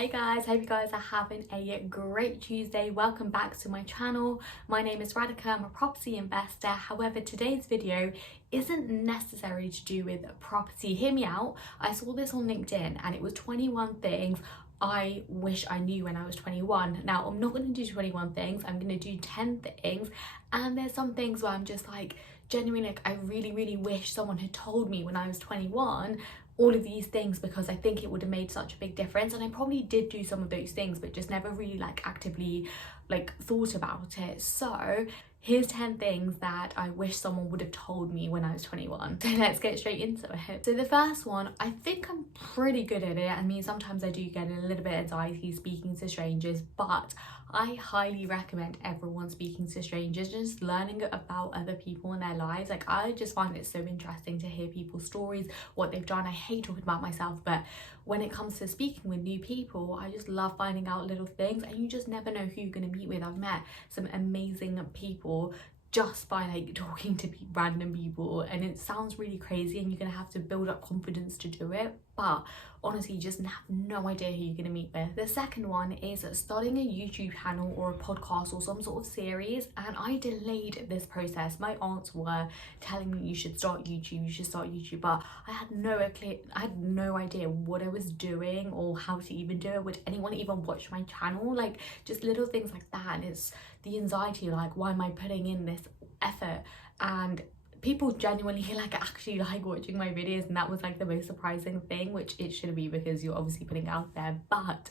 Hey guys, hope you guys are having a great Tuesday. Welcome back to my channel. My name is Radhika, I'm a property investor. However, today's video isn't necessarily to do with property. Hear me out. I saw this on LinkedIn and it was 21 things I wish I knew when I was 21. Now, I'm not going to do 21 things, I'm going to do 10 things. And there's some things where I'm just like, genuinely, like, I really wish someone had told me when I was 21 all of these things, because I think it would have made such a big difference. And I probably did do some of those things but just never really like actively like thought about it. So here's 10 things that I wish someone would have told me when I was 21. So let's get straight into it. So the first one, I think I'm pretty good at it. I mean, sometimes I do get a little bit anxiety speaking to strangers, but I highly recommend everyone speaking to strangers, just learning about other people in their lives. Like, I just find it so interesting to hear people's stories, what they've done. I hate talking about myself, but when it comes to speaking with new people, I just love finding out little things, and you just never know who you're going to meet with. I've met some amazing people just by like talking to random people, and it sounds really crazy and you're gonna have to build up confidence to do it, but honestly you just have no idea who you're gonna meet with. The second one is starting a YouTube channel or a podcast or some sort of series, and I delayed this process. My aunts were telling me you should start YouTube, but I had no idea what I was doing or how to even do it. Would anyone even watch my channel? Like, just little things like that. And it's the anxiety, like, why am I putting in this effort? And people genuinely like actually like watching my videos, and that was like the most surprising thing, which it should be because you're obviously putting out there. But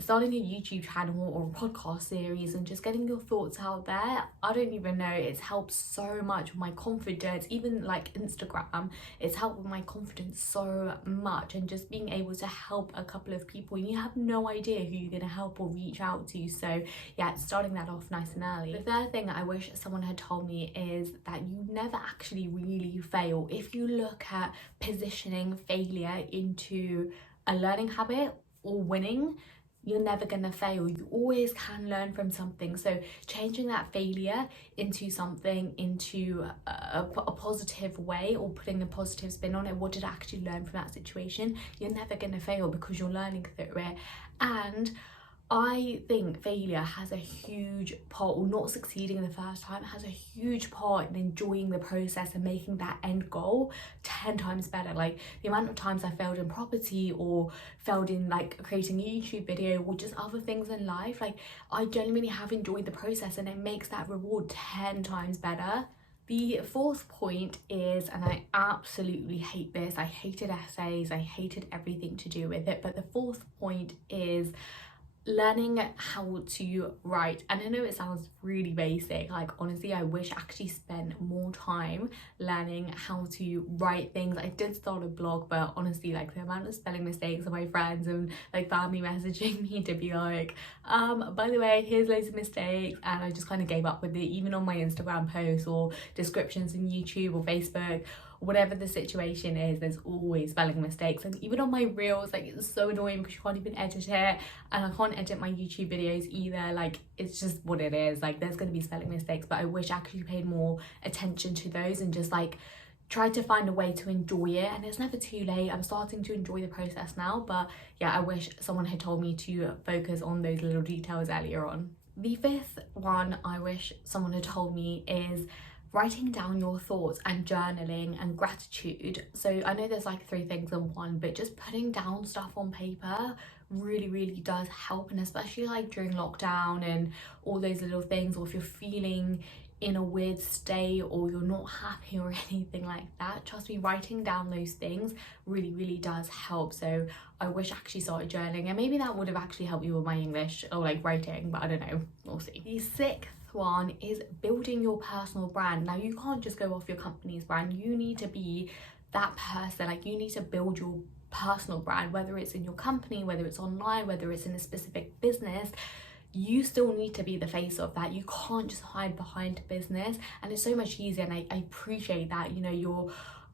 starting a YouTube channel or a podcast series and just getting your thoughts out there, I don't even know, it's helped so much with my confidence. Even like Instagram, it's helped with my confidence so much, and just being able to help a couple of people, and you have no idea who you're going to help or reach out to. So yeah, starting that off nice and early. The third thing that I wish someone had told me is that you never actually really fail. If you look at positioning failure into a learning habit or winning, you're never gonna fail. You always can learn from something. So changing that failure into something, into a positive way, or putting a positive spin on it, what did I actually learn from that situation? You're never gonna fail because you're learning through it. And I think failure has a huge part, or not succeeding the first time has a huge part in enjoying the process and making that end goal 10 times better. Like, the amount of times I failed in property or failed in like creating a YouTube video or just other things in life, like, I genuinely have enjoyed the process, and it makes that reward 10 times better. The fourth point is, and I absolutely hate this, I hated essays, I hated everything to do with it, but the fourth point is learning how to write. And I know it sounds really basic, like, honestly I wish I actually spent more time learning how to write things. I did start a blog, but honestly, like, the amount of spelling mistakes of my friends and like family messaging me to be like, by the way, here's loads of mistakes, and I just kind of gave up with it. Even on my Instagram posts or descriptions in YouTube or Facebook, whatever the situation is, there's always spelling mistakes. And even on my reels, like, it's so annoying because you can't even edit it, and I can't edit my YouTube videos either. Like, it's just what it is. Like, there's going to be spelling mistakes, but I wish I actually paid more attention to those and just like try to find a way to enjoy it. And it's never too late. I'm starting to enjoy the process now, but yeah, I wish someone had told me to focus on those little details earlier on. The fifth one I wish someone had told me is writing down your thoughts and journaling and gratitude. So I know there's like 3 things in one, but just putting down stuff on paper really does help. And especially like during lockdown and all those little things, or if you're feeling in a weird state or you're not happy or anything like that, trust me, writing down those things really does help. So I wish I actually started journaling, and maybe that would have actually helped me with my English or like writing, but I don't know, we'll see. The sixth one is building your personal brand. Now, you can't just go off your company's brand, you need to be that person. Like, you need to build your personal brand, whether it's in your company, whether it's online, whether it's in a specific business. You still need to be the face of that. You can't just hide behind business, and it's so much easier. And I appreciate that, you know, you're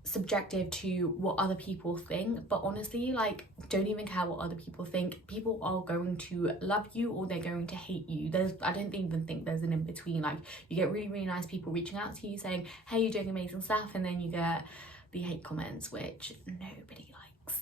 subjective to what other people think, but honestly, like, don't even care what other people think. People are going to love you or they're going to hate you. I don't even think there's an in between. Like, you get really nice people reaching out to you saying, hey, you're doing amazing stuff, and then you get the hate comments, which nobody likes.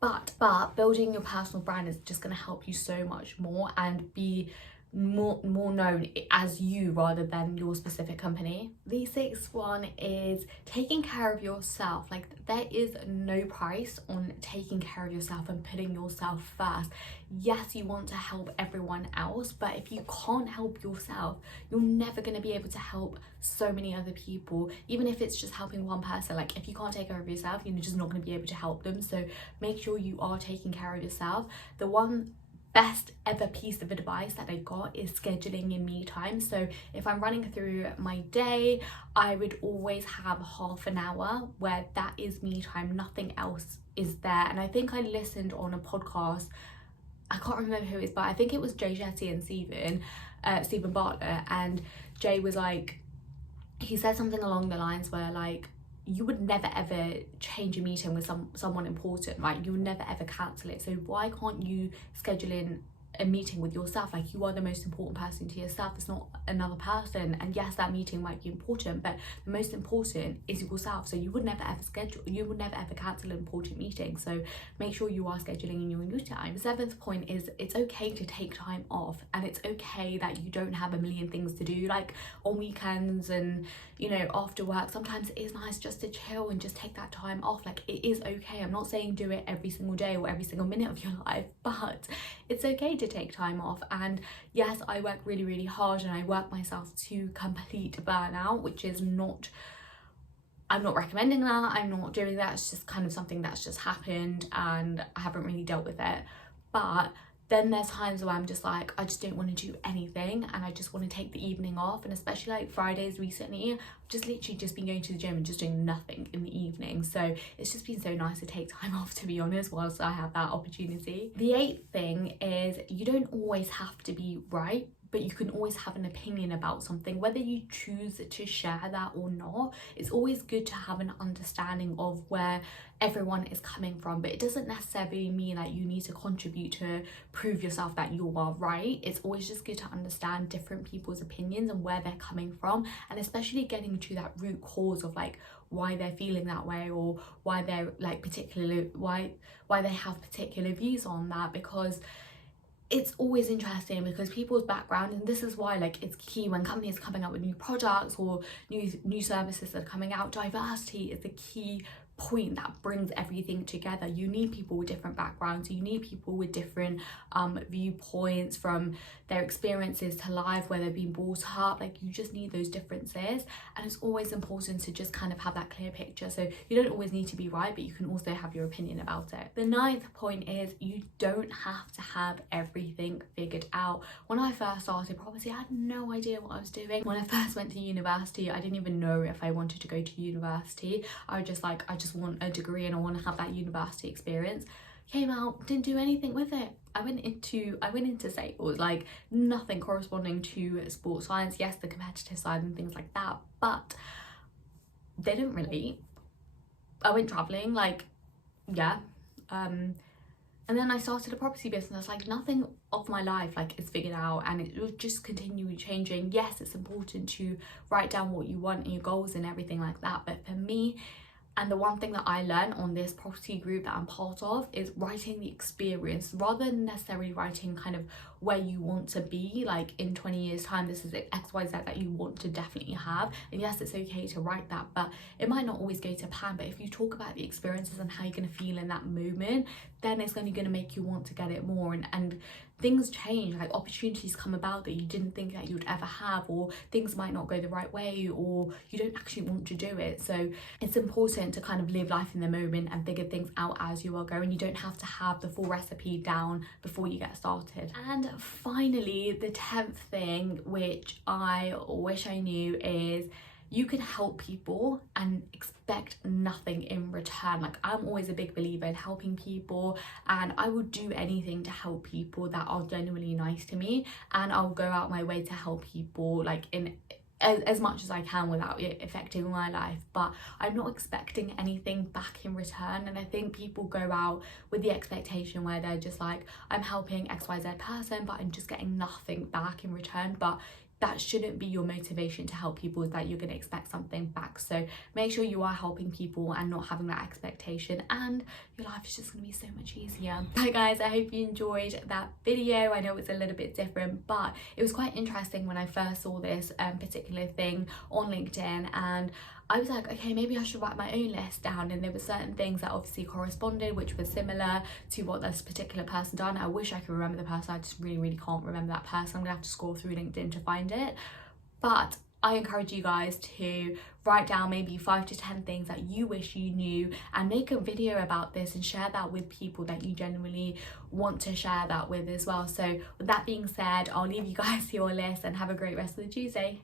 But building your personal brand is just going to help you so much more and be more known as you rather than your specific company. The sixth one is taking care of yourself. Like, there is no price on taking care of yourself and putting yourself first. Yes, you want to help everyone else, but if you can't help yourself, you're never going to be able to help so many other people. Even if it's just helping one person, like if you can't take care of yourself, you're just not going to be able to help them. So make sure you are taking care of yourself. The one best ever piece of advice that I got is scheduling in me time. So if I'm running through my day, I would always have half an hour where that is me time, nothing else is there. And I think I listened on a podcast, I can't remember who it is, but I think it was Jay Shetty and Stephen Bartlett, and Jay was like, he said something along the lines where like, you would never ever change a meeting with someone important, right? You would never ever cancel it. So why can't you schedule in a meeting with yourself? Like, you are the most important person to yourself. It's not another person. And yes, that meeting might be important, but the most important is yourself. So you would never ever cancel an important meeting. So make sure you are scheduling in your time. The seventh point is it's okay to take time off, and it's okay that you don't have a million things to do, like on weekends and, you know, after work. Sometimes it is nice just to chill and just take that time off. Like, it is okay. I'm not saying do it every single day or every single minute of your life, but it's okay to take time off. And yes, I work really, really hard and I work myself to complete burnout, which is not, I'm not recommending that, I'm not doing that. It's just kind of something that's just happened and I haven't really dealt with it. But then there's times where I'm just like, I just don't want to do anything and I just want to take the evening off. And especially like Fridays recently, I've just literally just been going to the gym and just doing nothing in the evening. So it's just been so nice to take time off, to be honest, whilst I have that opportunity. The eighth thing is you don't always have to be right, but you can always have an opinion about something, whether you choose to share that or not. It's always good to have an understanding of where everyone is coming from, but it doesn't necessarily mean that you need to contribute to prove yourself that you are right. It's always just good to understand different people's opinions and where they're coming from, and especially getting to that root cause of like why they're feeling that way, or why they're like why they have particular views on that, because it's always interesting because people's background, and this is why like it's key when companies are coming up with new products or new services that are coming out. Diversity is the key point that brings everything together. You need people with different backgrounds, you need people with different viewpoints, from their experiences to life, where they've been brought up. Like, you just need those differences, and it's always important to just kind of have that clear picture. So you don't always need to be right, but you can also have your opinion about it. The ninth point is you don't have to have everything figured out. When I first started property, I had no idea what I was doing. When I first went to university, I didn't even know if I wanted to go to university. I was just like, I just want a degree and I want to have that university experience. Came out, didn't do anything with it. I went into sales, like nothing corresponding to sports science. Yes, the competitive side and things like that, but they didn't relate. I went traveling, like, yeah, and then I started a property business. Like, nothing of my life like is figured out, and it will just continue changing. Yes, it's important to write down what you want and your goals and everything like that, but for me, and the one thing that I learned on this property group that I'm part of, is writing the experience rather than necessarily writing kind of where you want to be, like in 20 years time, this is XYZ that you want to definitely have. And yes, it's okay to write that, but it might not always go to plan. But if you talk about the experiences and how you're going to feel in that moment, then it's only going to make you want to get it more. And things change, like opportunities come about that you didn't think that you'd ever have, or things might not go the right way, or you don't actually want to do it. So it's important to kind of live life in the moment and figure things out as you are going. You don't have to have the full recipe down before you get started. And finally, the 10th thing, which I wish I knew, is you can help people and expect nothing in return. Like, I'm always a big believer in helping people, and I will do anything to help people that are genuinely nice to me, and I'll go out my way to help people like in as much as I can without it affecting my life. But I'm not expecting anything back in return. And I think people go out with the expectation where they're just like, I'm helping XYZ person, but I'm just getting nothing back in return. But that shouldn't be your motivation to help people, is that you're going to expect something back. So make sure you are helping people and not having that expectation, and your life is just going to be so much easier. So guys, I hope you enjoyed that video. I know it's a little bit different, but it was quite interesting when I first saw this particular thing on LinkedIn, and I was like, okay, maybe I should write my own list down. And there were certain things that obviously corresponded, which were similar to what this particular person done. I wish I could remember the person. I just really can't remember that person. I'm gonna have to scroll through LinkedIn to find it. But I encourage you guys to write down maybe 5 to 10 things that you wish you knew, and make a video about this and share that with people that you genuinely want to share that with as well. So with that being said, I'll leave you guys to your list and have a great rest of the Tuesday.